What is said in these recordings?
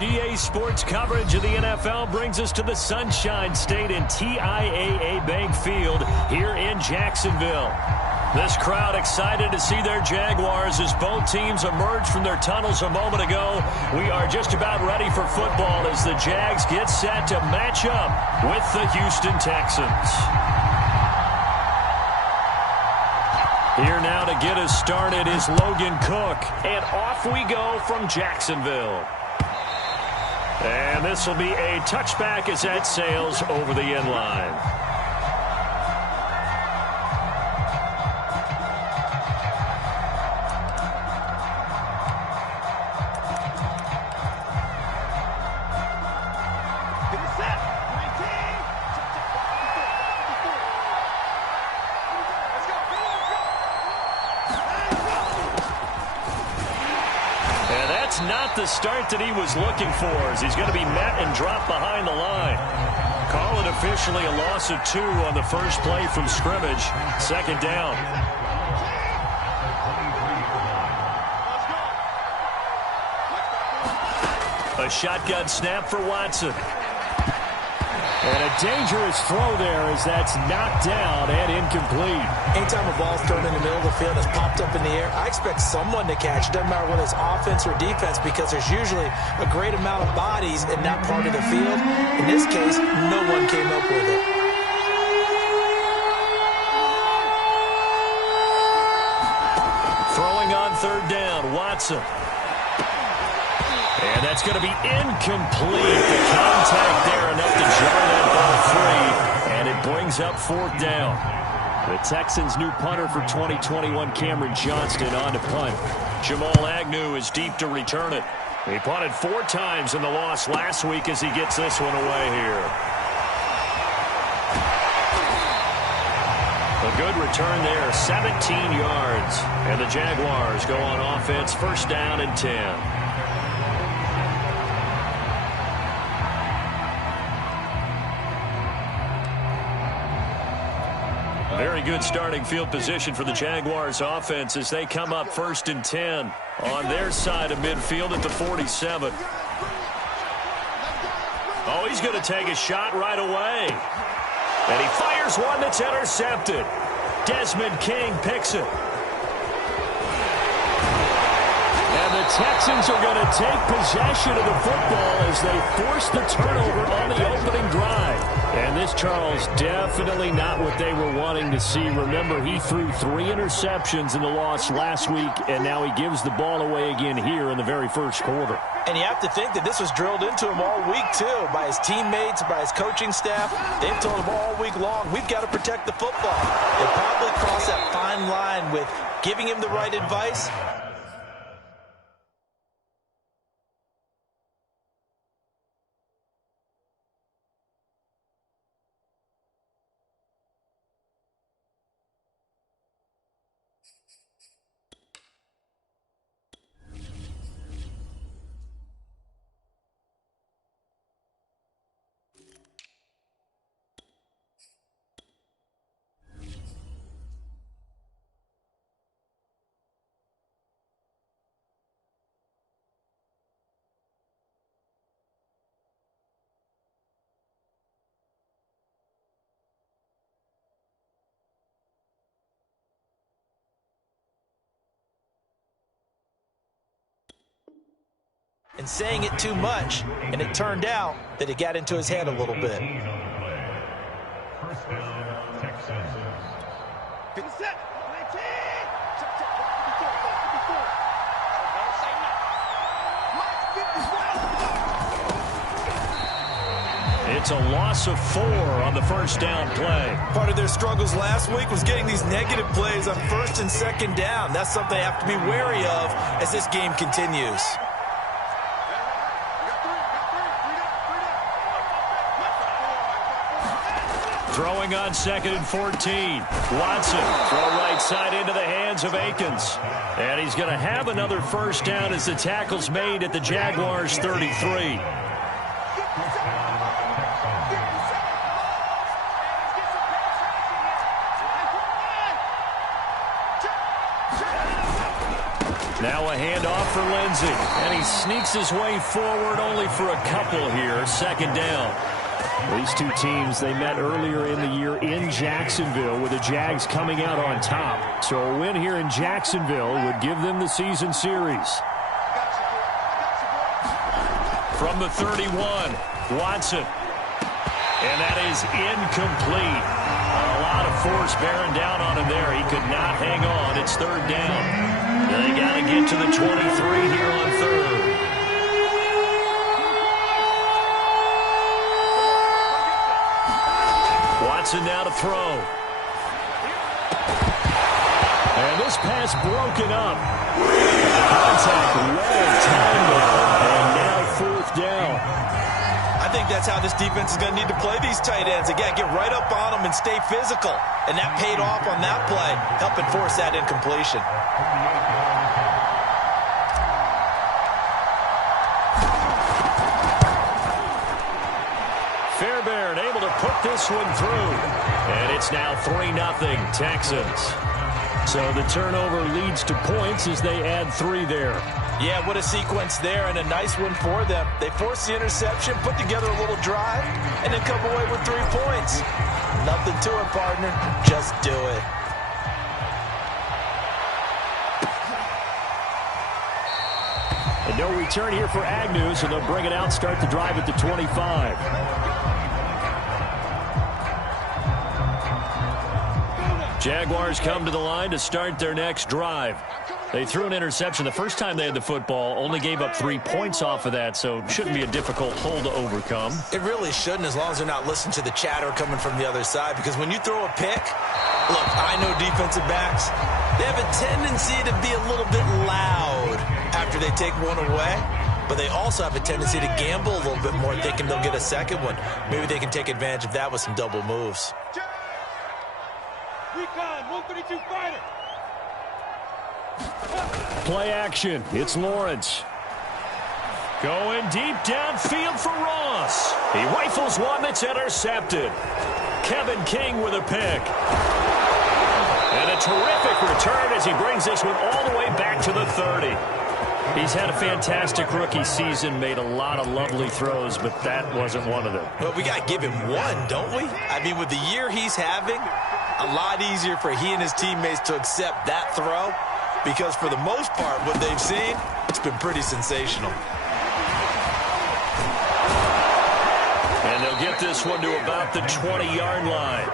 EA Sports coverage of the NFL brings us to the Sunshine State and TIAA Bank Field here in Jacksonville. This crowd excited to see their Jaguars as both teams emerged from their tunnels a moment ago. We are just about ready for football as the Jags get set to match up with the Houston Texans. Here now to get us started is Logan Cook, and off we go from Jacksonville. And this will be a touchback as that sails over the end line. Not the start that he was looking for, as he's going to be met and dropped behind the line. Call it officially a loss of 2 on the first play from scrimmage. Second down. A shotgun snap for Watson. And a dangerous throw there as that's knocked down and incomplete. Anytime a ball's thrown in the middle of the field, it's popped up in the air, I expect someone to catch. It doesn't matter whether it's offense or defense, because there's usually a great amount of bodies in that part of the field. In this case, no one came up with it. Throwing on third down, Watson. And that's going to be incomplete. The contact there enough to jar that ball free, and it brings up fourth down. The Texans' new punter for 2021, Cameron Johnston, on to punt. Jamal Agnew is deep to return it. He punted 4 times in the loss last week as he gets this one away here. A good return there, 17 yards. And the Jaguars go on offense, first down and 10. Very good starting field position for the Jaguars offense as they come up first and 10 on their side of midfield at the 47. Oh, he's going to take a shot right away. And he fires one that's intercepted. Desmond King picks it. And the Texans are going to take possession of the football as they force the turnover on the opening drive. And this, Charles, definitely not what they were wanting to see. Remember, he threw 3 interceptions in the loss last week, and now he gives the ball away again here in the very first quarter. And you have to think that this was drilled into him all week, too, by his teammates, by his coaching staff. They've told him all week long, we've got to protect the football. They probably crossed that fine line with giving him the right advice. And saying it too much, and it turned out that it got into his head a little bit. First down, Texans. It's a loss of 4 on the first down play. Part of their struggles last week was getting these negative plays on first and second down. That's something they have to be wary of as this game continues. Throwing on second and 14. Watson, throw right side into the hands of Akins. And he's going to have another first down as the tackle's made at the Jaguars' 33. Now a handoff for Lindsey. And he sneaks his way forward only for a couple here. Second down. These two teams, they met earlier in the year in Jacksonville with the Jags coming out on top. So a win here in Jacksonville would give them the season series. From the 31, Watson. And that is incomplete. A lot of force bearing down on him there. He could not hang on. It's third down. They got to get to the 23 here on third. Watson now to throw. And this pass broken up. Contact well timed there. And now fourth down. I think that's how this defense is going to need to play these tight ends. Again, get right up on them and stay physical. And that paid off on that play, helping force that incompletion. Fairbairn able to put this one through. And it's now 3-0 Texans. So the turnover leads to points as they add 3 there. Yeah, what a sequence there, and a nice one for them. They forced the interception, put together a little drive, and then come away with 3 points. Nothing to it, partner. Just do it. And no return here for Agnew, so they'll bring it out, start the drive at the 25. Jaguars come to the line to start their next drive. They threw an interception the first time they had the football, only gave up 3 points off of that, so it shouldn't be a difficult hole to overcome. It really shouldn't, as long as they're not listening to the chatter coming from the other side, because when you throw a pick, look, I know defensive backs, they have a tendency to be a little bit loud after they take one away, but they also have a tendency to gamble a little bit more, thinking they'll get a second one. Maybe they can take advantage of that with some double moves. Recon, 132 fighter. Play action. It's Lawrence. Going deep downfield for Ross. He rifles one that's intercepted. Kevin King with a pick. And a terrific return as he brings this one all the way back to the 30. He's had a fantastic rookie season, made a lot of lovely throws, but that wasn't one of them. But we got to give him one, don't we? I mean, with the year he's having, a lot easier for he and his teammates to accept that throw, because for the most part, what they've seen, it's been pretty sensational. And they'll get this one to about the 20-yard line.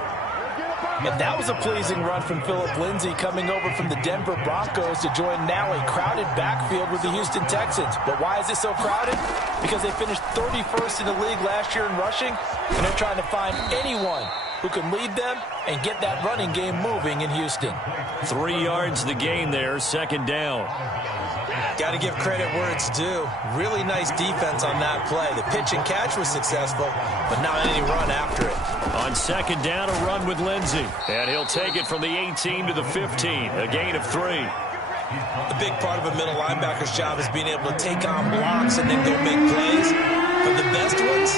And that was a pleasing run from Phillip Lindsay coming over from the Denver Broncos to join now a crowded backfield with the Houston Texans. But why is it so crowded? Because they finished 31st in the league last year in rushing, and they're trying to find anyone who can lead them and get that running game moving in Houston. 3 yards the gain there, second down. Got to give credit where it's due. Really nice defense on that play. The pitch and catch was successful, but not any run after it. On second down, a run with Lindsey. And he'll take it from the 18 to the 15, a gain of 3. A big part of a middle linebacker's job is being able to take on blocks and then go make plays. But the best ones,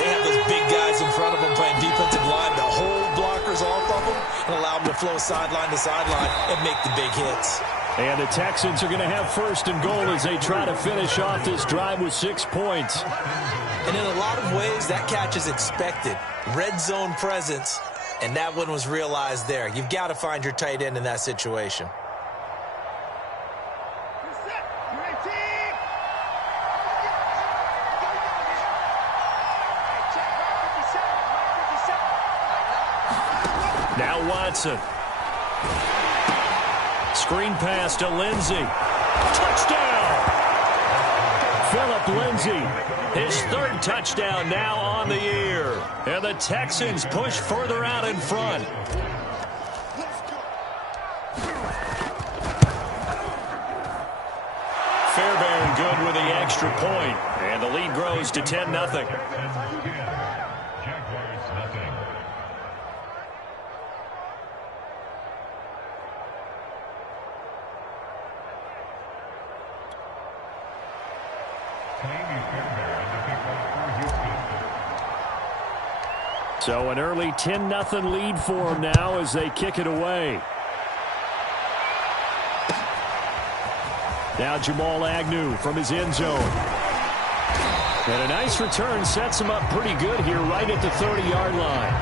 they have those big guys in front of them playing defensive line to hold blockers off of them and allow them to flow sideline to sideline and make the big hits. And the Texans are going to have first and goal as they try to finish off this drive with 6 points. And in a lot of ways, that catch is expected. Red zone presence, and that one was realized there. You've got to find your tight end in that situation. Now Watson. Screen pass to Lindsey. Touchdown! Phillip Lindsay, his 3rd touchdown now on the year. And the Texans push further out in front. Fairbairn good with the extra point. And the lead grows to 10-0. So an early 10-0 lead for them now as they kick it away. Now Jamal Agnew from his end zone. And a nice return sets him up pretty good here right at the 30-yard line.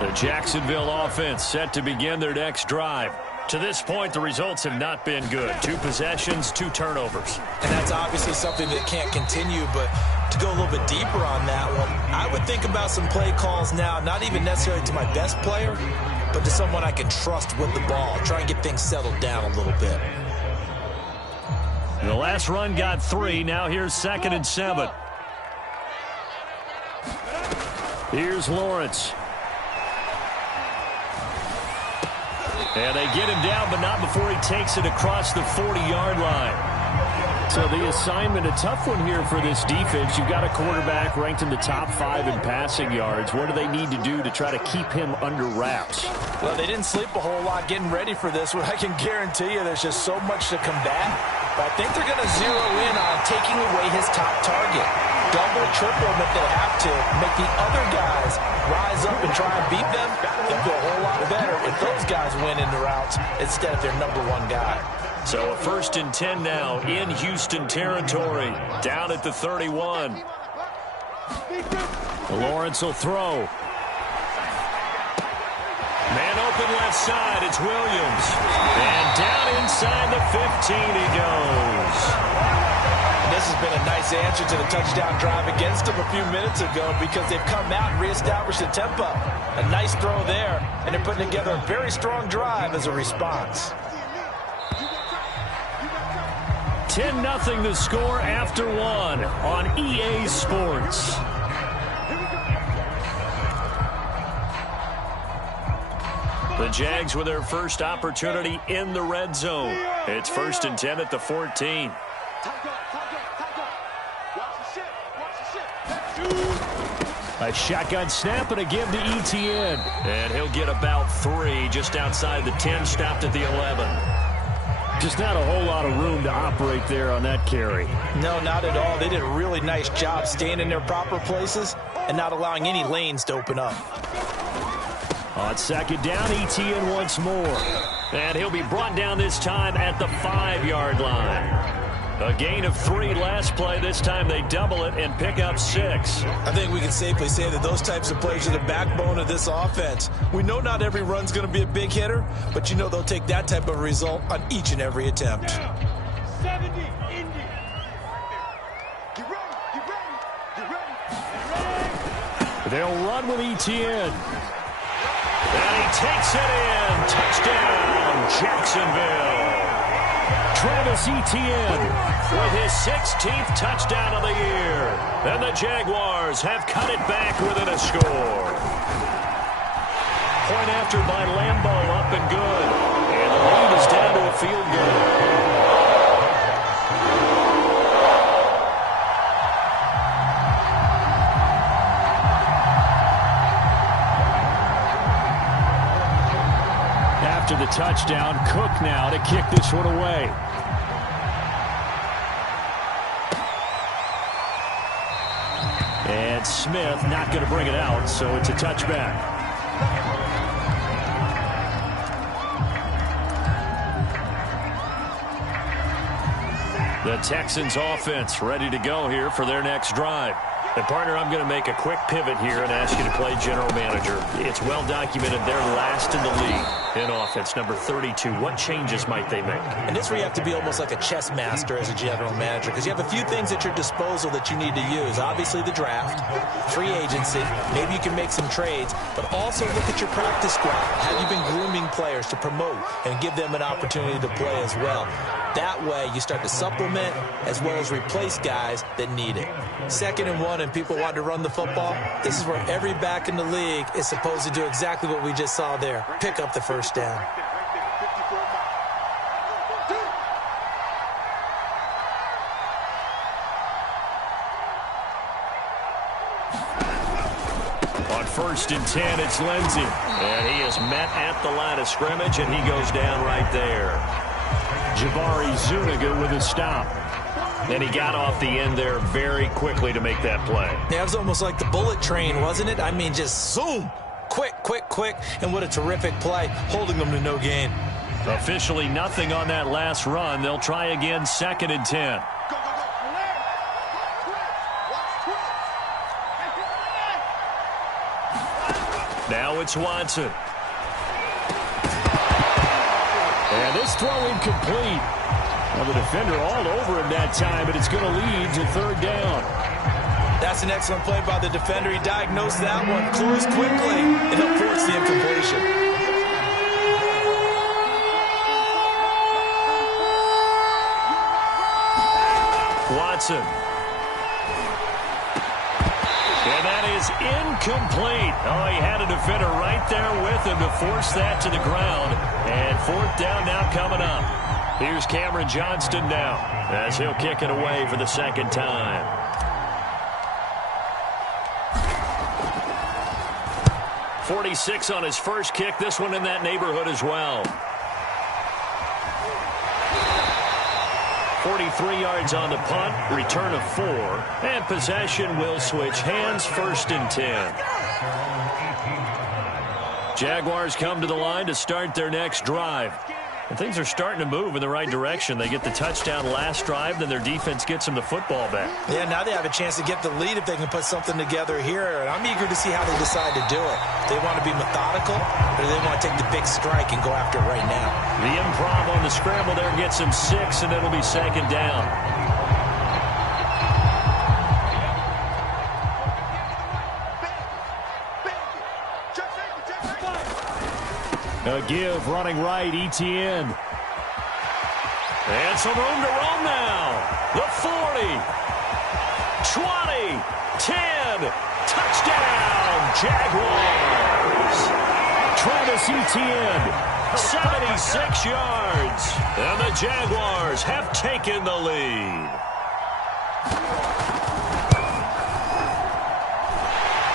The Jacksonville offense set to begin their next drive. To this point, the results have not been good. 2 possessions, 2 turnovers. And that's obviously something that can't continue, but to go a little bit deeper on that one, I would think about some play calls now, not even necessarily to my best player, but to someone I can trust with the ball. Try and get things settled down a little bit. The last run got 3. Now here's 2nd and 7. Here's Lawrence. And they get him down, but not before he takes it across the 40-yard line. So the assignment, a tough one here for this defense. You've got a quarterback ranked in the top 5 in passing yards. What do they need to do to try to keep him under wraps? Well, they didn't sleep a whole lot getting ready for this one. I can guarantee you there's just so much to combat. But I think they're going to zero in on taking away his top target. Double, triple him if they have to. Make the other guys rise up and try and beat them. They'll do a whole lot better if those guys win in the routes instead of their number 1 guy. So a 1st and 10 now in Houston territory. Down at the 31. Lawrence will throw. Man open left side. It's Williams. And down inside the 15 he goes. This has been a nice answer to the touchdown drive against them a few minutes ago because they've come out and reestablished the tempo. A nice throw there, and they're putting together a very strong drive as a response. 10-0 the score after 1 on EA Sports. The Jags with their first opportunity in the red zone. It's 1st and 10 at the 14. A shotgun snap and a give to Etienne. And he'll get about 3 just outside the 10, stopped at the 11. Just not a whole lot of room to operate there on that carry. No, not at all. They did a really nice job staying in their proper places and not allowing any lanes to open up. On 2nd down, Etienne once more. And he'll be brought down this time at the 5-yard line. A gain of 3 last play. This time they double it and pick up 6. I think we can safely say that those types of plays are the backbone of this offense. We know not every run's going to be a big hitter, but you know they'll take that type of result on each and every attempt. 70, Indy. Get ready, get ready, get ready, get ready. They'll run with Etienne. And he takes it in. Touchdown, Jacksonville. Travis Etienne with his 16th touchdown of the year. And the Jaguars have cut it back within a score. Point after by Lambeau, up and good. And the lead is down to a field goal. After the touchdown, Cook now to kick this one away. And Smith not going to bring it out, so it's a touchback. The Texans offense ready to go here for their next drive. And partner, I'm going to make a quick pivot here and ask you to play general manager. It's well documented they're last in the league in offense, number 32. What changes might they make? And this where you have to be almost like a chess master as a general manager because you have a few things at your disposal that you need to use. Obviously the draft, free agency, maybe you can make some trades, but also look at your practice squad. Have you been grooming players to promote and give them an opportunity to play as well? That way you start to supplement as well as replace guys that need it. 2nd and 1 and people want to run the football. This is where every back in the league is supposed to do exactly what we just saw there. Pick up the first down. On 1st and 10, it's Lindsey. And he is met at the line of scrimmage, and he goes down right there. Jabari Zuniga with a stop. And he got off the end there very quickly to make that play. Yeah, it was almost like the bullet train, wasn't it? I mean, just zoom. Quick, quick, quick. And what a terrific play, holding them to no gain. Officially nothing on that last run. They'll try again, 2nd and 10. Now it's Watson. And this throw incomplete. Well, the defender all over him that time, but it's going to lead to 3rd down. That's an excellent play by the defender. He diagnosed that one, closed quickly, and helped force the incompletion. Watson. And that is incomplete. Oh, he had a defender right there with him to force that to the ground. And 4th down now coming up. Here's Cameron Johnston now as he'll kick it away for the 2nd time. .46 on his first kick. This one in that neighborhood as well. 43 yards on the punt, return of 4, and possession will switch hands, 1st and 10. Jaguars come to the line to start their next drive. And things are starting to move in the right direction. They get the touchdown last drive, then their defense gets them the football back. Yeah, now they have a chance to get the lead if they can put something together here. And I'm eager to see how they decide to do it. Do they want to be methodical, or do they want to take the big strike and go after it right now? The improv on the scramble there gets him 6, and it'll be 2nd down. A give running right, Etienne. And some room to roam now. The 40, 20, 10, touchdown, Jaguars. Travis Etienne, 76 yards. And the Jaguars have taken the lead.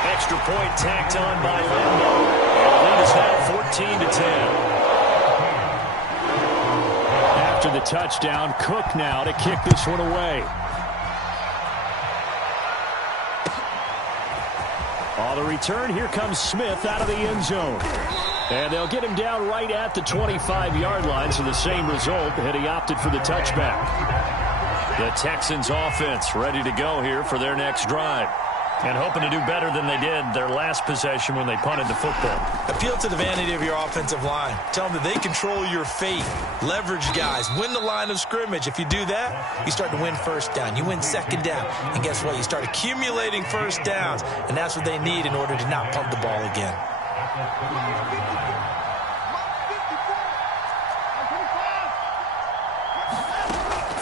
Extra point tacked on by Lambeau. The lead is now 14 to 10. After the touchdown, Cook now to kick this one away. On the return, here comes Smith out of the end zone. And they'll get him down right at the 25-yard line, so the same result, and he opted for the touchback. The Texans offense ready to go here for their next drive. And hoping to do better than they did their last possession when they punted the football. Appeal to the vanity of your offensive line. Tell them that they control your fate. Leverage guys. Win the line of scrimmage. If you do that, you start to win 1st down. You win 2nd down. And guess what? You start accumulating 1st downs. And that's what they need in order to not punt the ball again.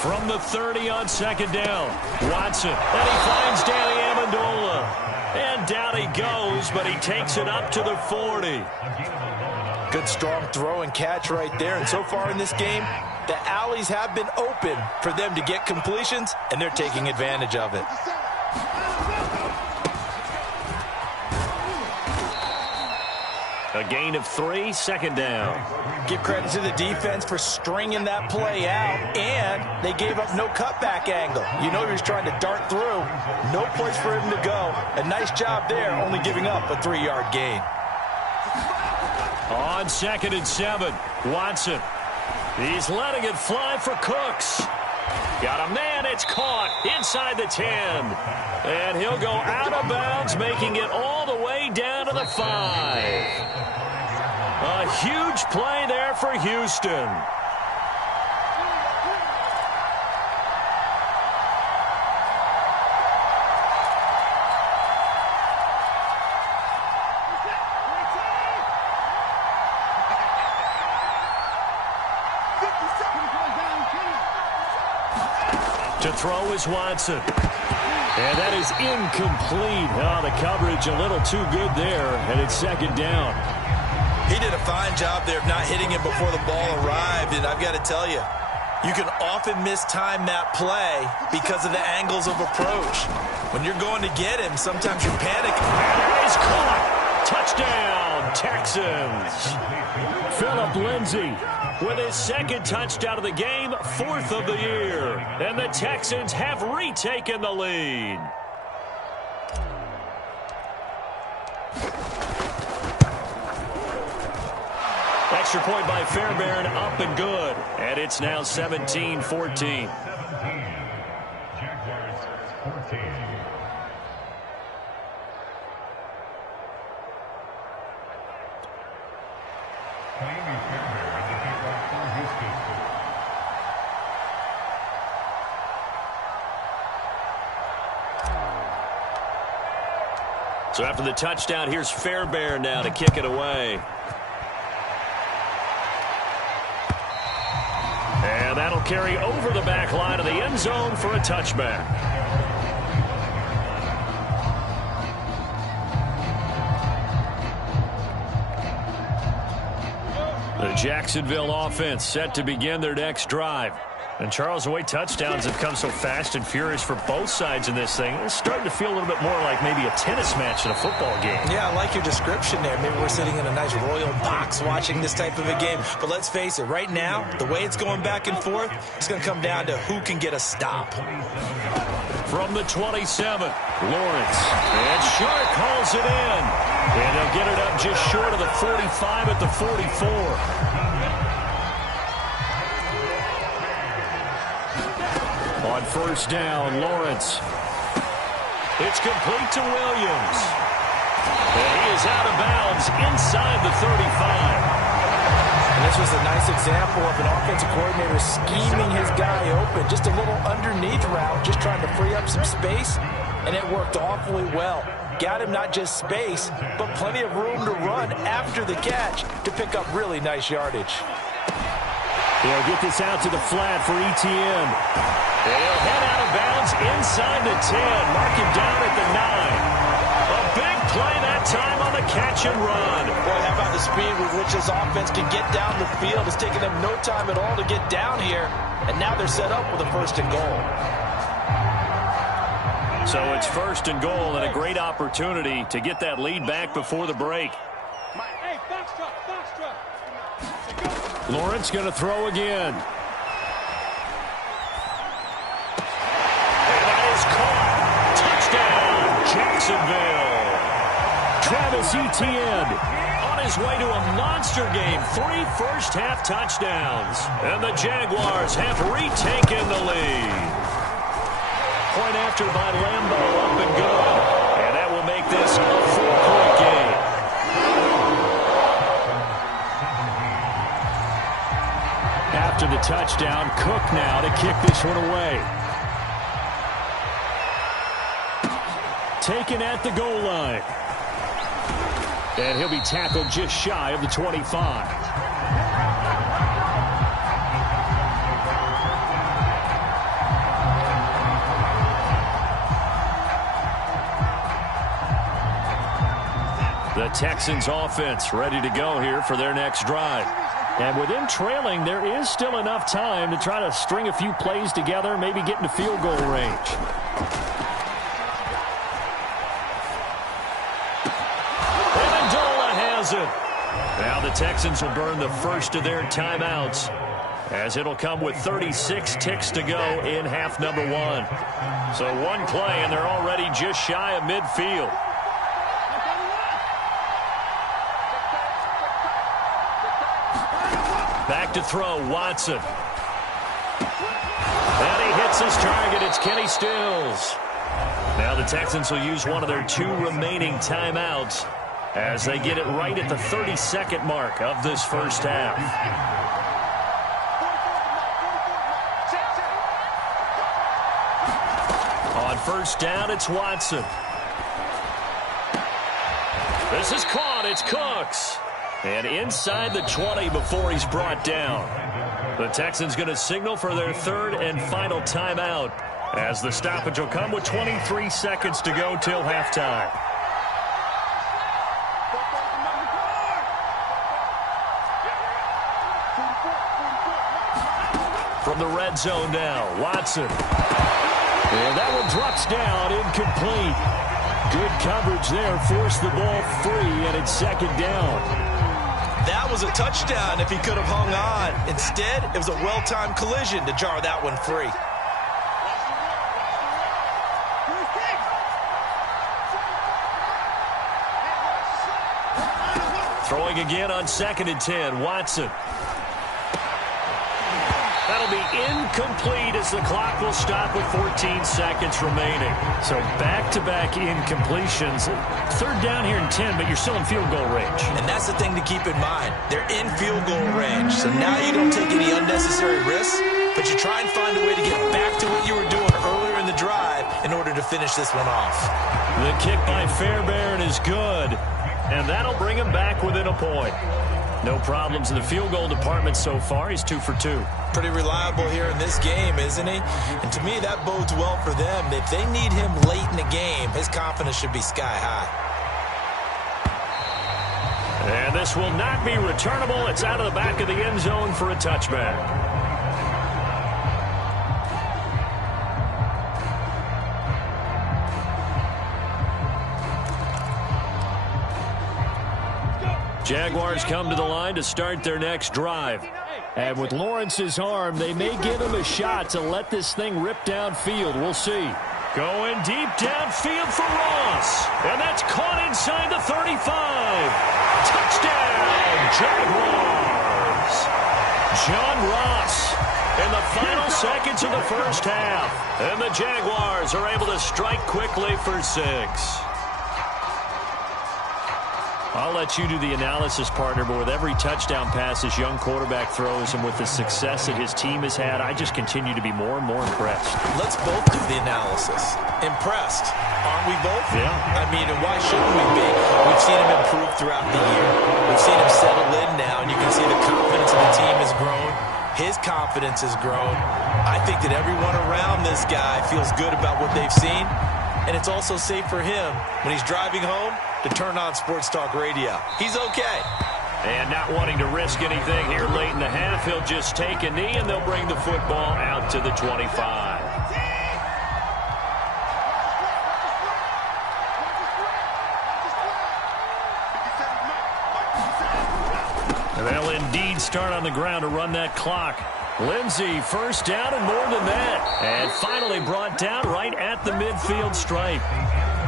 From the 30 on 2nd down, Watson, and he finds Danny Amendola. And down he goes, but he takes it up to the 40. Good strong throw and catch right there. And so far in this game, the alleys have been open for them to get completions, and they're taking advantage of it. A gain of 3, 2nd down. Give credit to the defense for stringing that play out, and they gave up no cutback angle. You know he was trying to dart through. No place for him to go. A nice job there, only giving up a 3-yard gain. On 2nd and 7, Watson. He's letting it fly for Cooks. Got a man, it's caught inside the 10. And he'll go out of bounds, making it all the way down to the 5. A huge play there for Houston. To throw is Watson. And that is incomplete. Oh, the coverage a little too good there, and it's 2nd down. He did a fine job there of not hitting him before the ball arrived, and I've got to tell you, you can often mistime that play because of the angles of approach. When you're going to get him, sometimes you panic. And he's caught. Touchdown, Texans. Phillip Lindsay with his second touchdown of the game, 4th of the year. And the Texans have retaken the lead. Extra point by Fairbairn, up and good. And it's now 17-14. Jaguars 14. So after the touchdown, here's Fairbairn now to kick it away. And that'll carry over the back line of the end zone for a touchback. The Jacksonville offense set to begin their next drive. And, Charles, the way touchdowns have come so fast and furious for both sides in this thing, it's starting to feel a little bit more like maybe a tennis match in a football game. Yeah, I like your description there. Maybe we're sitting in a nice royal box watching this type of a game. But let's face it, right now, the way it's going back and forth, it's going to come down to who can get a stop. From the 27, Lawrence. And Shark hauls it in. And they'll get it up just short of the 45 at the 44. On first down, Lawrence. It's complete to Williams. And he is out of bounds inside the 35. And this was a nice example of an offensive coordinator scheming his guy open. Just a little underneath route, just trying to free up some space. And it worked awfully well. Got him not just space, but plenty of room to run after the catch to pick up really nice yardage. They'll get this out to the flat for Etienne. And he'll head out of bounds inside the 10. Mark him down at the 9. A big play that time on the catch and run. Boy, how about the speed with which this offense can get down the field? It's taken them no time at all to get down here. And now they're set up with a 1st and goal. So it's 1st and goal and a great opportunity to get that lead back before the break. Hey, box truck, box truck. Lawrence going to throw again. And that is caught. Touchdown, Jacksonville. Travis Etienne on his way to a monster game. 3 first-half touchdowns. And the Jaguars have retaken the lead. Point after by Lambeau, up and good. And that will make this a 4-point game. After the touchdown, Cook now to kick this one away. Taken at the goal line. And he'll be tackled just shy of the 25. The Texans offense ready to go here for their next drive. And with them trailing, there is still enough time to try to string a few plays together, maybe get into field goal range. Amendola has it. Now the Texans will burn the first of their timeouts, as it'll come with 36 ticks to go in half number 1. So one play, and they're already just shy of midfield. Back to throw, Watson. And he hits his target. It's Kenny Stills. Now the Texans will use one of their 2 remaining timeouts as they get it right at the 32nd mark of this first half. On first down, it's Watson. This is caught. It's Cooks. And inside the 20 before he's brought down. The Texans going to signal for their 3rd and final timeout, as the stoppage will come with 23 seconds to go till halftime. From the red zone now, Watson. And that one drops down, incomplete. Good coverage there. Forced the ball free, and it's second down. That was a touchdown if he could have hung on. Instead, it was a well-timed collision to jar that one free. Throwing again on 2nd and 10. Watson. That'll be incomplete as the clock will stop with 14 seconds remaining. So back-to-back incompletions. 3rd down here in 10, but you're still in field goal range. And that's the thing to keep in mind. They're in field goal range. So now you don't take any unnecessary risks, but you try and find a way to get back to what you were doing earlier in the drive in order to finish this one off. The kick by Fairbairn is good, and that'll bring him back within a point. No problems in the field goal department so far. He's 2 for 2. Pretty reliable here in this game, isn't he? And to me, that bodes well for them. If they need him late in the game, his confidence should be sky high. And this will not be returnable. It's out of the back of the end zone for a touchback. Jaguars come to the line to start their next drive. And with Lawrence's arm, they may give him a shot to let this thing rip downfield. We'll see. Going deep downfield for Ross. And that's caught inside the 35. Touchdown, Jaguars. John Ross in the final seconds of the first half. And the Jaguars are able to strike quickly for 6. I'll let you do the analysis, partner, but with every touchdown pass this young quarterback throws and with the success that his team has had, I just continue to be more and more impressed. Let's both do the analysis. Impressed. Aren't we both? Yeah. I mean, and why shouldn't we be? We've seen him improve throughout the year. We've seen him settle in now, and you can see the confidence of the team has grown. His confidence has grown. I think that everyone around this guy feels good about what they've seen, and it's also safe for him when he's driving home to turn on Sports Talk Radio. He's okay. And not wanting to risk anything here late in the half, he'll just take a knee, and they'll bring the football out to the 25. And they'll indeed start on the ground to run that clock. Lindsey, first down and more than that. And finally brought down right at the midfield stripe.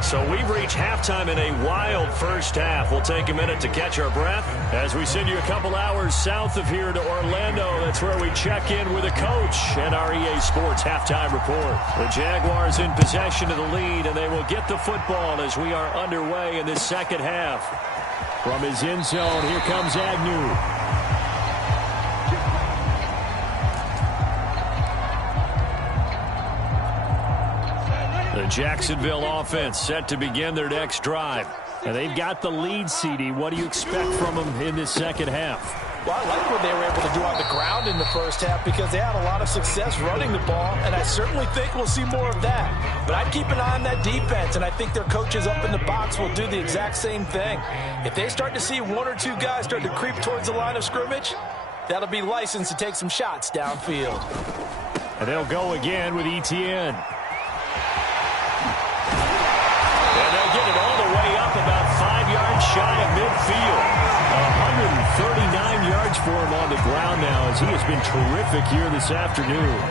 So we've reached halftime in a wild first half. We'll take a minute to catch our breath as we send you a couple hours south of here to Orlando. That's where we check in with a coach and our EA Sports halftime report. The Jaguars in possession of the lead, and they will get the football as we are underway in this second half. From his end zone, here comes Agnew. The Jacksonville offense set to begin their next drive. And they've got the lead, CD. What do you expect from them in this second half? Well, I like what they were able to do on the ground in the first half because they had a lot of success running the ball, and I certainly think we'll see more of that. But I'd keep an eye on that defense, and I think their coaches up in the box will do the exact same thing. If they start to see one or two guys start to creep towards the line of scrimmage, that'll be licensed to take some shots downfield. And they'll go again with Etienne. Get it all the way up about 5 yards shy of midfield. 139 yards for him on the ground now as he has been terrific here this afternoon.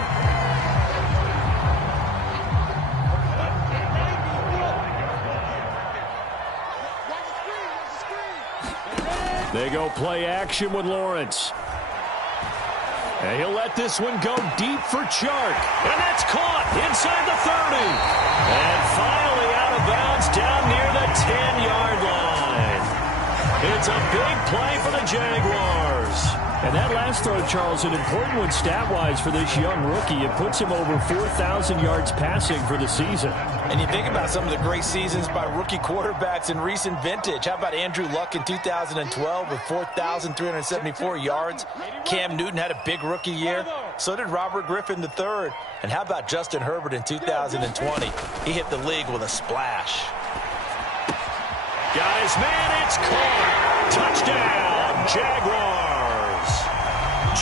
They go play action with Lawrence. And he'll let this one go deep for Chark. And that's caught inside the 30. And finally out of bounds down near the 10-yard line. It's a big play for the Jaguars. And that last throw, Charles, an important one stat-wise for this young rookie. It puts him over 4,000 yards passing for the season. And you think about some of the great seasons by rookie quarterbacks in recent vintage. How about Andrew Luck in 2012 with 4,374 yards? Cam Newton had a big rookie year. So did Robert Griffin III. And how about Justin Herbert in 2020? He hit the league with a splash. Got his man, it's caught. Touchdown, Jaguars.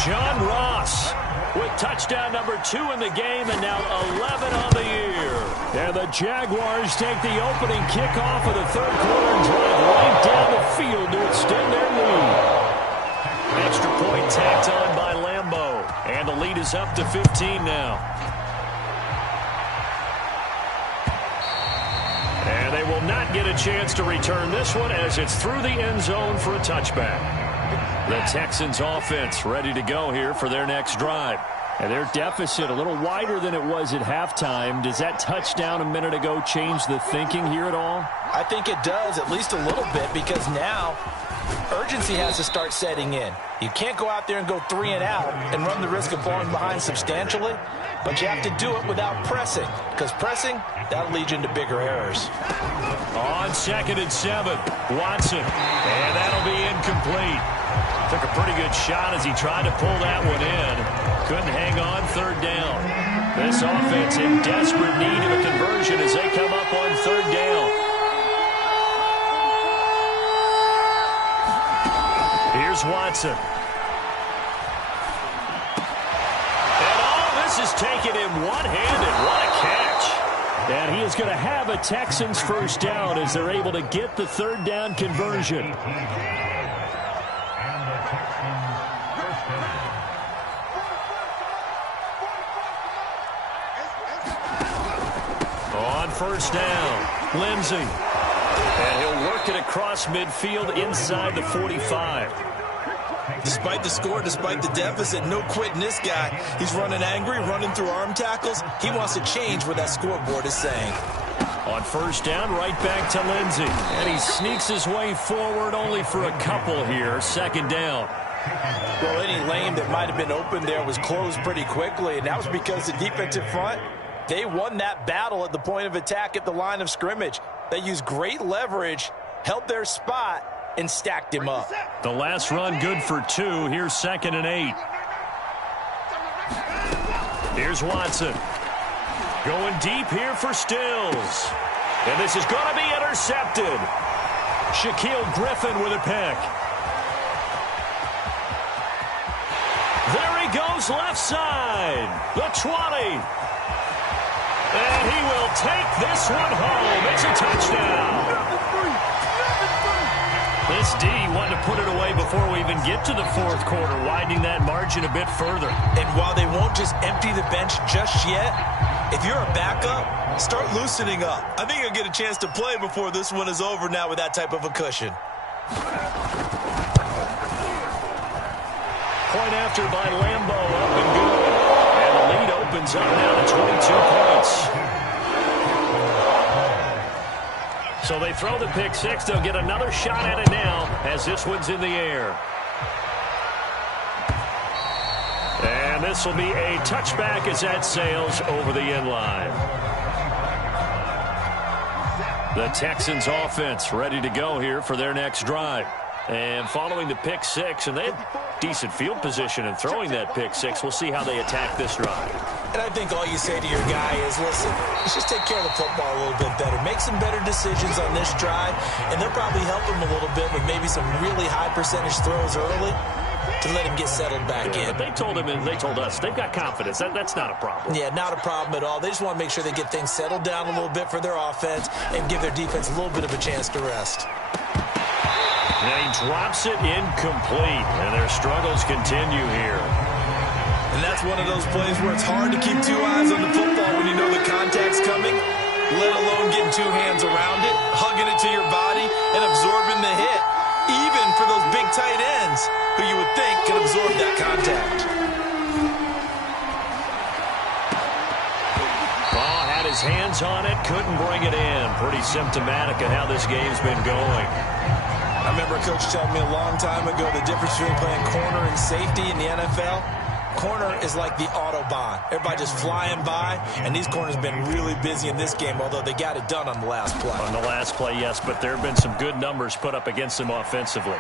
John Ross with touchdown number 2 in the game and now 11 on the year. And the Jaguars take the opening kickoff of the third quarter and drive right down the field to extend their lead. Extra point tacked on by Lambeau. And the lead is up to 15 now. And they will not get a chance to return this one as it's through the end zone for a touchback. The Texans offense ready to go here for their next drive. And their deficit a little wider than it was at halftime. Does that touchdown a minute ago change the thinking here at all? I think it does, at least a little bit, because now urgency has to start setting in. You can't go out there and go 3 and out and run the risk of falling behind substantially, but you have to do it without pressing, because pressing, that'll lead you into bigger errors. On 2nd and 7, Watson, and that'll be incomplete. Took a pretty good shot as he tried to pull that one in. Couldn't hang on 3rd down. This offense in desperate need of a conversion as they come up on 3rd down. Here's Watson. And all this is taken in one-handed. What a catch. And he is going to have a Texans first down as they're able to get the 3rd down conversion. On 1st down, Lindsey. And he'll work it across midfield inside the 45. Despite the score, despite the deficit, no quitting this guy. He's running angry, running through arm tackles. He wants to change what that scoreboard is saying. On 1st down, right back to Lindsey. And he sneaks his way forward only for a couple here. 2nd down. Well, any lane that might have been open there was closed pretty quickly, and that was because the defensive front, they won that battle at the point of attack at the line of scrimmage. They used great leverage, held their spot, and stacked him up. The last run good for 2. Here's 2nd and 8. Here's Watson. Going deep here for Stills. And this is going to be intercepted. Shaquille Griffin with a pick. There he goes left side. The 20. And he will take this one home. It's a touchdown. This D wanted to put it away before we even get to the 4th quarter, widening that margin a bit further. And while they won't just empty the bench just yet, if you're a backup, start loosening up. I think you'll get a chance to play before this one is over now with that type of a cushion. Point after by Lambeau, up and good. And the lead opens up now to 22 points. So they throw the pick 6. They'll get another shot at it now as this one's in the air. And this will be a touchback as that sails over the end line. The Texans offense ready to go here for their next drive. And following the pick 6, and they had decent field position in throwing that pick 6. We'll see how they attack this drive. And I think all you say to your guy is, listen, let's just take care of the football a little bit better. Make some better decisions on this drive, and they'll probably help him a little bit with maybe some really high percentage throws early to let him get settled back in. But they told him and they told us they've got confidence. That's not a problem. Yeah, not a problem at all. They just want to make sure they get things settled down a little bit for their offense and give their defense a little bit of a chance to rest. And he drops it incomplete, and their struggles continue here. And that's one of those plays where it's hard to keep 2 eyes on the football when you know the contact's coming, let alone getting 2 hands around it, hugging it to your body, and absorbing the hit, even for those big tight ends who you would think can absorb that contact. Ball had his hands on it, couldn't bring it in. Pretty symptomatic of how this game's been going. I remember a coach telling me a long time ago the difference between playing corner and safety in the NFL. Corner is like the Autobahn. Everybody just flying by, and these corners have been really busy in this game, although they got it done on the last play. On the last play, yes, but there have been some good numbers put up against them offensively.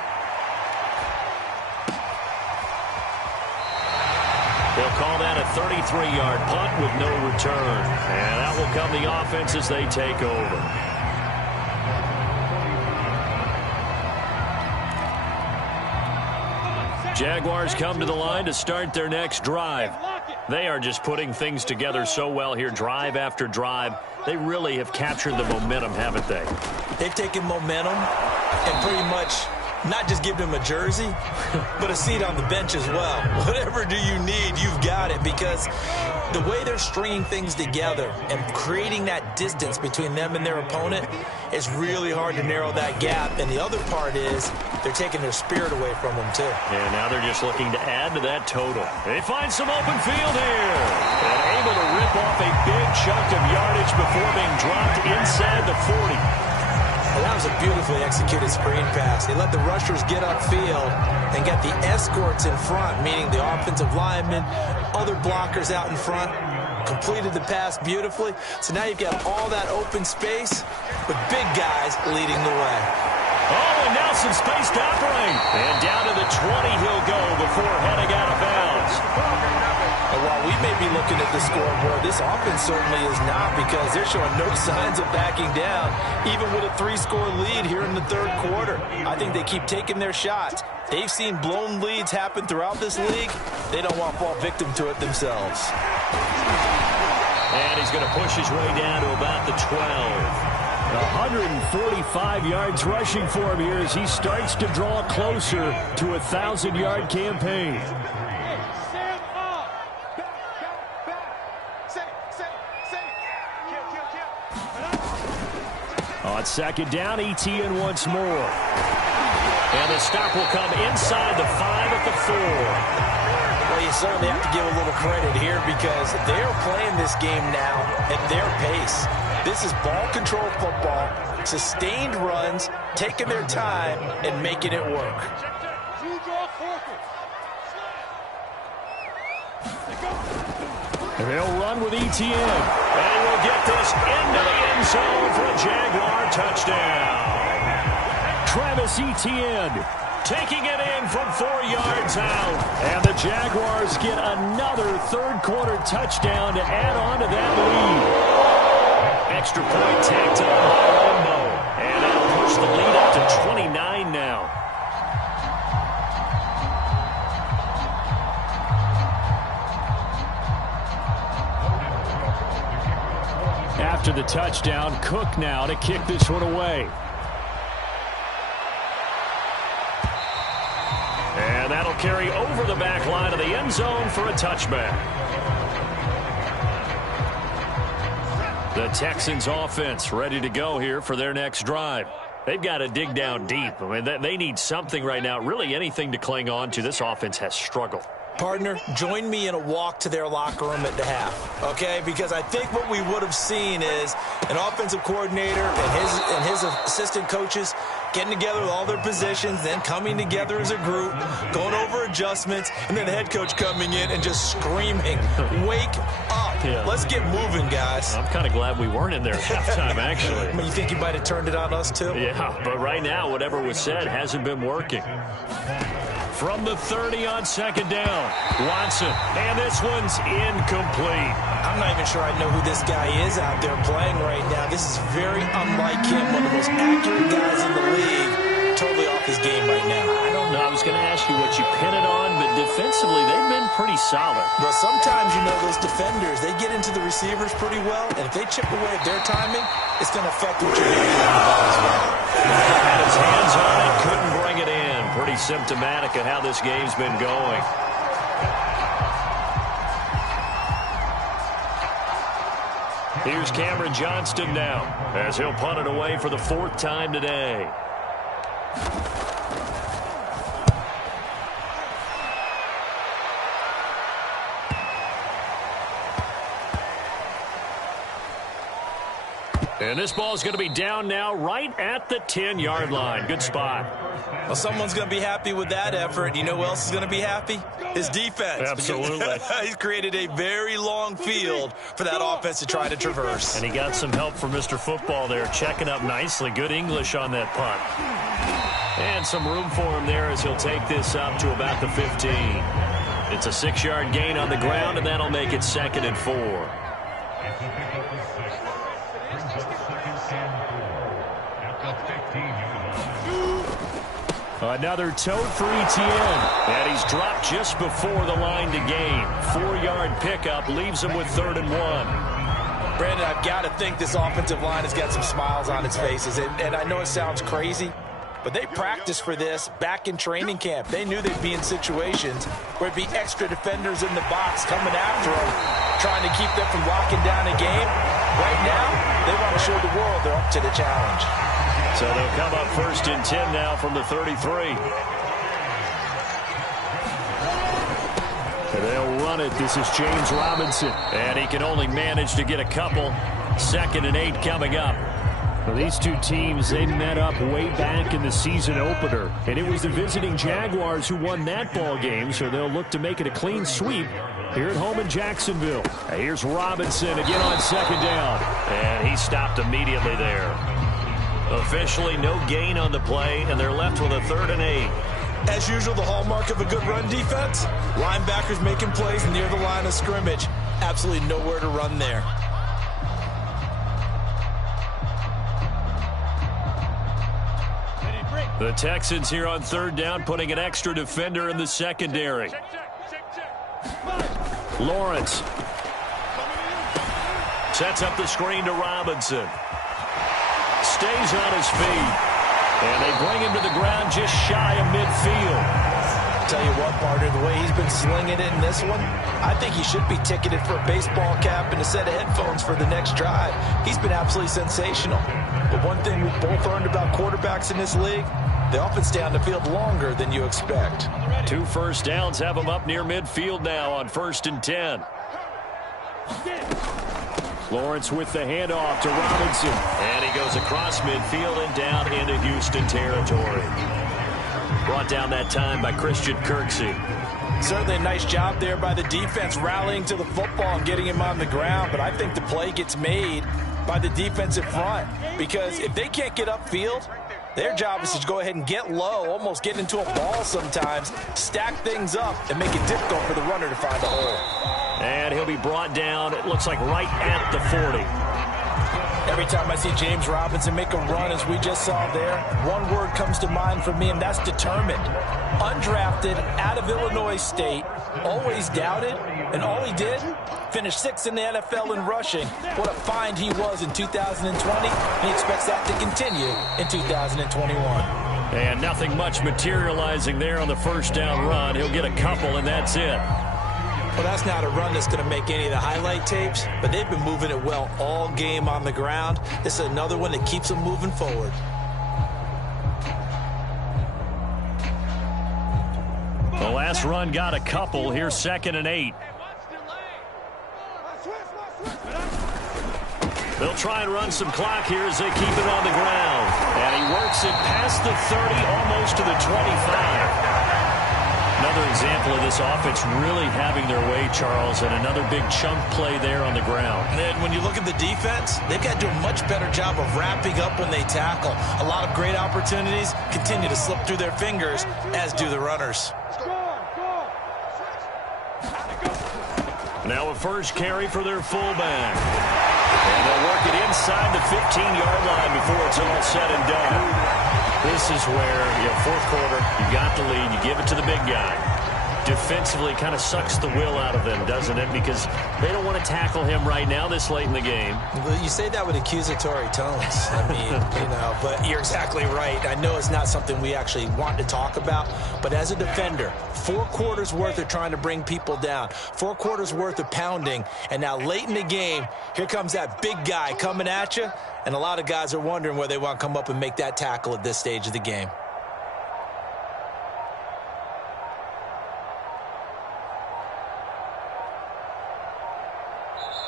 They'll call that a 33-yard punt with no return. And that will come the offense as they take over. Jaguars come to the line to start their next drive. They are just putting things together so well here, drive after drive. They really have captured the momentum, haven't they? They've taken momentum and pretty much not just given him a jersey, but a seat on the bench as well. Whatever do you need, you've got it, because the way they're stringing things together and creating that distance between them and their opponent is really hard to narrow that gap. And the other part is they're taking their spirit away from them, too. And now they're just looking to add to that total. They find some open field here. And able to rip off a big chunk of yardage before being dropped inside the 40. Well, that was a beautifully executed screen pass. They let the rushers get upfield and get the escorts in front, meaning the offensive linemen, other blockers out in front, completed the pass beautifully. So now you've got all that open space with big guys leading the way. Oh, and now some space to operate. And down to the 20 he'll go before heading out of bounds. And while we may be looking at the scoreboard, this offense certainly is not, because they're showing no signs of backing down, even with a 3-score lead here in the third quarter. I think they keep taking their shots. They've seen blown leads happen throughout this league. They don't want to fall victim to it themselves. And he's going to push his way down to about the 12. 145 yards rushing for him here as he starts to draw closer to a 1,000-yard campaign. On second down, ETN once more. And the stop will come inside the 5 at the 4. Well, you certainly have to give a little credit here, because they're playing this game now at their pace. This is ball control football, sustained runs, taking their time, and making it work. They'll run with ETN. And he will get this into the end zone for a Jaguar touchdown. Travis Etienne taking it in from 4 yards out. And the Jaguars get another third-quarter touchdown to add on to that lead. Extra point tacked on by Rambo. And that'll push the lead up to 29 now. After the touchdown, Cook now to kick this one away. And that'll carry over the back line of the end zone for a touchback. The Texans offense ready to go here for their next drive. They've got to dig down deep. I mean, they need something right now, really anything to cling on to. This offense has struggled. Partner, join me in a walk to their locker room at the half, okay? Because I think what we would have seen is an offensive coordinator and his assistant coaches getting together with all their positions, then coming together as a group, going over adjustments, and then the head coach coming in and just screaming, "Wake up. Yeah. Let's get moving, guys." I'm kind of glad we weren't in there at halftime, actually. I mean, you think you might have turned it on us, too? Yeah, but right now, whatever was said hasn't been working. From the 30 on second down, Watson, and this one's incomplete. I'm not even sure I know who this guy is out there playing right now. This is very unlike him, one of the most accurate guys in the league, totally off his game right now. I don't know. I was going to ask you what you pin it on, but defensively, they've been pretty solid. But sometimes, you know, those defenders, they get into the receivers pretty well, and if they chip away at their timing, it's going to affect what you're doing on the ball as well. Had his hands on it, couldn't bring it in. Pretty symptomatic of how this game's been going. Here's Cameron Johnston now, as he'll punt it away for the 4th time today. And this ball is going to be down now right at the 10-yard line. Good spot. Well, someone's going to be happy with that effort. You know who else is going to be happy? His defense. Absolutely. He's created a very long field for that offense to try to traverse. And he got some help from Mr. Football there, checking up nicely. Good English on that punt. And some room for him there as he'll take this up to about the 15. It's a 6-yard gain on the ground, and that'll make it 2nd and 4. Another tote for ETN. And he's dropped just before the line to gain. 4-yard pickup leaves him with 3rd and 1. Brandon, I've got to think this offensive line has got some smiles on its faces. And I know it sounds crazy, but they practiced for this back in training camp. They knew they'd be in situations where it'd be extra defenders in the box coming after them, trying to keep them from locking down a game. Right now, they want to show the world they're up to the challenge. So they'll come up 1st and 10 now from the 33. And they'll run it. This is James Robinson. And he can only manage to get a couple. 2nd and 8 coming up. Well, these two teams, they met up way back in the season opener. And it was the visiting Jaguars who won that ball game, so they'll look to make it a clean sweep here at home in Jacksonville. Here's Robinson again on 2nd down. And he stopped immediately there. Officially no gain on the play, and they're left with a 3rd and 8. As usual, the hallmark of a good run defense, linebackers making plays near the line of scrimmage. Absolutely nowhere to run there. The Texans here on 3rd down, putting an extra defender in the secondary. Lawrence sets up the screen to Robinson. Stays on his feet. And they bring him to the ground just shy of midfield. Tell you what, partner, the way he's been slinging it in this one, I think he should be ticketed for a baseball cap and a set of headphones for the next drive. He's been absolutely sensational. But one thing we've both learned about quarterbacks in this league, they often stay on the field longer than you expect. 2 first downs have him up near midfield now on 1st and 10. Lawrence with the handoff to Robinson. And he goes across midfield and down into Houston territory. Brought down that time by Christian Kirksey. Certainly a nice job there by the defense rallying to the football and getting him on the ground. But I think the play gets made by the defensive front. Because if they can't get upfield, their job is to go ahead and get low, almost get into a ball sometimes, stack things up, and make it difficult for the runner to find a hole. And he'll be brought down, it looks like right at the 40. Every time I see James Robinson make a run, as we just saw there, one word comes to mind for me, and that's determined. Undrafted, out of Illinois State, always doubted, and all he did, finished 6th in the NFL in rushing. What a find he was in 2020, and he expects that to continue in 2021. And nothing much materializing there on the 1st down run. He'll get a couple, and that's it. Well, that's not a run that's going to make any of the highlight tapes, but they've been moving it well all game on the ground. This is another one that keeps them moving forward. The last run got a couple. Here's 2nd and 8. They'll try and run some clock here as they keep it on the ground. And he works it past the 30, almost to the 25. Another example of this offense really having their way, Charles, and another big chunk play there on the ground. And then when you look at the defense, they've got to do a much better job of wrapping up when they tackle. A lot of great opportunities continue to slip through their fingers, as do the runners. Now a first carry for their fullback. And they'll work it inside the 15-yard line before it's all said and done. This is where, 4th quarter, you got the lead, you give it to the big guy. Defensively kind of sucks the will out of them, doesn't it? Because they don't want to tackle him right now this late in the game. Well, you say that with accusatory tones. I mean, but you're exactly right. I know it's not something we actually want to talk about, but as a defender, 4 quarters worth of trying to bring people down, 4 quarters worth of pounding, and now late in the game, here comes that big guy coming at you, and a lot of guys are wondering where they want to come up and make that tackle at this stage of the game.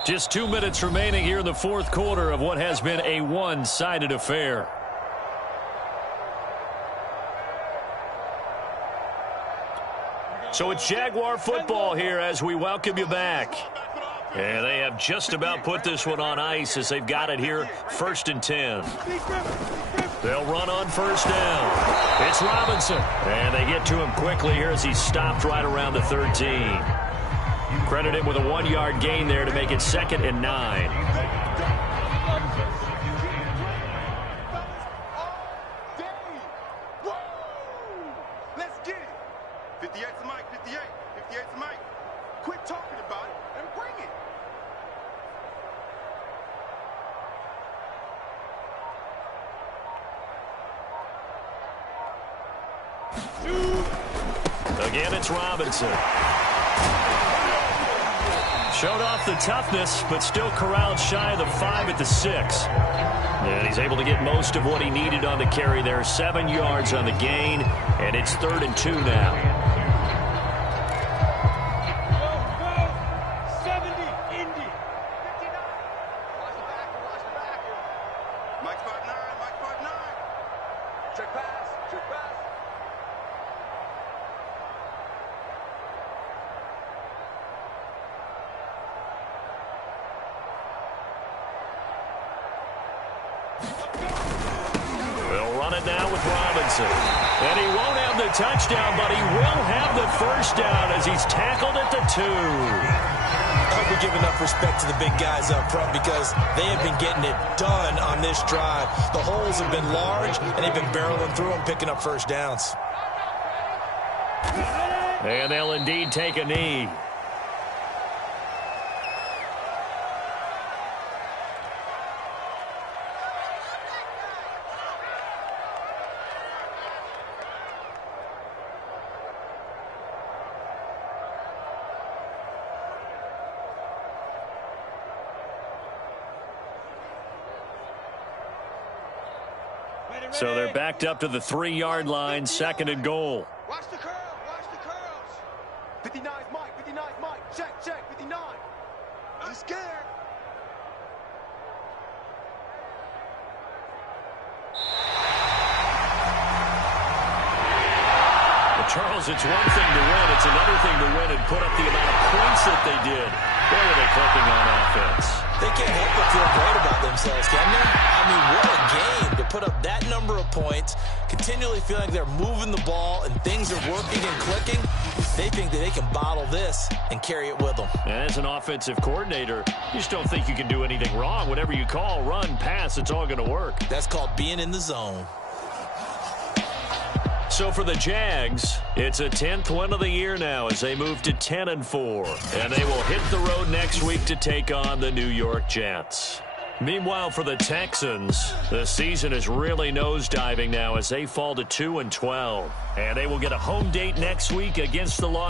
Just 2 minutes remaining here in the 4th quarter of what has been a one-sided affair. So it's Jaguar football here as we welcome you back. And they have just about put this one on ice as they've got it here, 1st and 10. They'll run on 1st down. It's Robinson. And they get to him quickly here as he stopped right around the 13. Credit him with a 1-yard gain there to make it 2nd and 9. get it. 58's the mic, 58. 58's the mic. Quit talking about it and bring it. Again, it's Robinson. Showed off the toughness, but still corralled shy of the 5 at the 6. And he's able to get most of what he needed on the carry there. 7 yards on the gain, and it's 3rd and 2 now. They'll run it now with Robinson. And he won't have the touchdown, but he will have the first down as he's tackled at the 2. I hope we give enough respect to the big guys up front because they have been getting it done on this drive. The holes have been large, and they've been barreling through them, picking up first downs. And they'll indeed take a knee. So they're backed up to the 3-yard line, 2nd and goal. Watch the curl, watch the curls. 59's Mike, 59's Mike. Check, 59. I'm scared. Well, Charles, it's one thing to win. It's another thing to win and put up the amount of points that they did. Boy, were they clicking on offense. They can't help but feel great about themselves, can they? I mean, what a game to put up that number of points, continually feeling like they're moving the ball and things are working and clicking. They think that they can bottle this and carry it with them. And as an offensive coordinator, you just don't think you can do anything wrong. Whatever you call, run, pass, it's all going to work. That's called being in the zone. So for the Jags, it's a 10th win of the year now as they move to 10-4. And they will hit the road next week to take on the New York Jets. Meanwhile, for the Texans, the season is really nosediving now as they fall to 2-12. And they will get a home date next week against the Los